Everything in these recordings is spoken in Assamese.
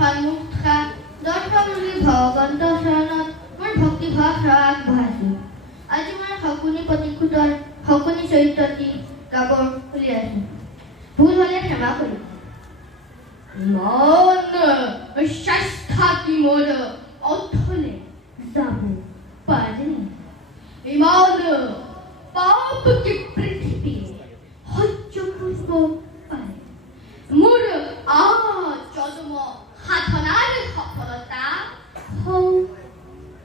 সন্মুখ দৰ্শনী ভগৱন্ত চৰণত মোৰ ভক্তিভাৱ সেৱা আগবঢ়াইছোঁ। আজি মই শকুনি প্ৰতিশোধৰ শকুনি চৰিত্ৰটি গাব উলিয়াইছোঁ। ভুল হ'লে ক্ষমা কৰিম। ইমান চেষ্টা কি মোৰ অথলে যাব পাৰে? ইমান পাপ কি পৃথিৱীয়ে সহ্য কৰিব পাৰে? মোৰ জন্ম সাধনাৰ সফলতা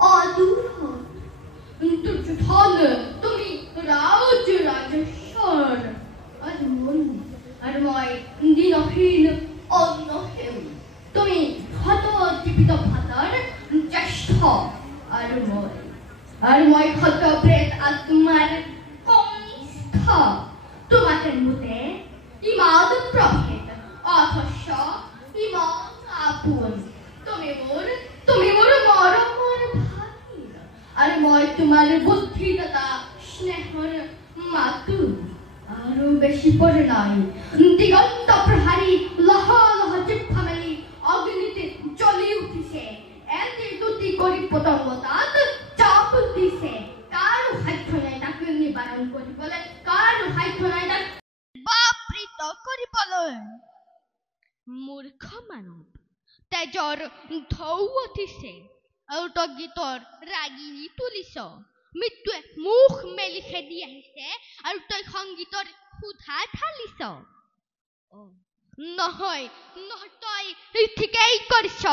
অদূৰ দুৰ্যোধন তুমি ৰাজেশ্বৰ আৰু মই দিনহীন অন্নহীন। তুমি শত জীৱিত ভাতৰ জ্যেষ্ঠ আৰু মই শত প্ৰেত আত্মাৰ কনিষ্ঠ। তোমাকে মোতে ইমান প্ৰভেদ অথচ ইমান আপোন। তুমি মোৰ মৰমৰ ভাগিন আৰু মই তোমাৰ বুদ্ধিদাতা স্নেহৰ মাতু। আৰু বেছি পৰে নাই দিগন্ত প্ৰহাৰী লহ লহ জিভা মেলি অগ্নিতে জ্বলি উঠিছে। এটি দুটি কৰি পতংগ তাত চাপ দিছে। কাৰো সাধ্য নাই তাক নিবাৰণ কৰিবলৈ, কাৰো সাধ্য নাই তাক বাপৃত কৰিবলৈ। মূৰ্খ মানৱ, তেজৰ ঢৌ উঠিছে আৰু তই গীতৰ ৰাগিনী তুলিছ। মৃত্যুৱে মুখ মেলি খেদি আহিছে আৰু তই সংগীতৰ সুধা ঢালিছ। নহয় তই ঠিকেই কৰিছ।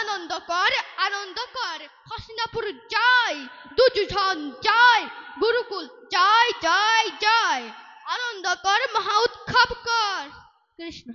আনন্দ কৰ হস্তিনাপুৰ জয়, দুৰ্যোধন জয়, গুৰুকুল জয় জয় জয়। আনন্দ কৰ, মহা উৎসৱ কৰ। কৃষ্ণ।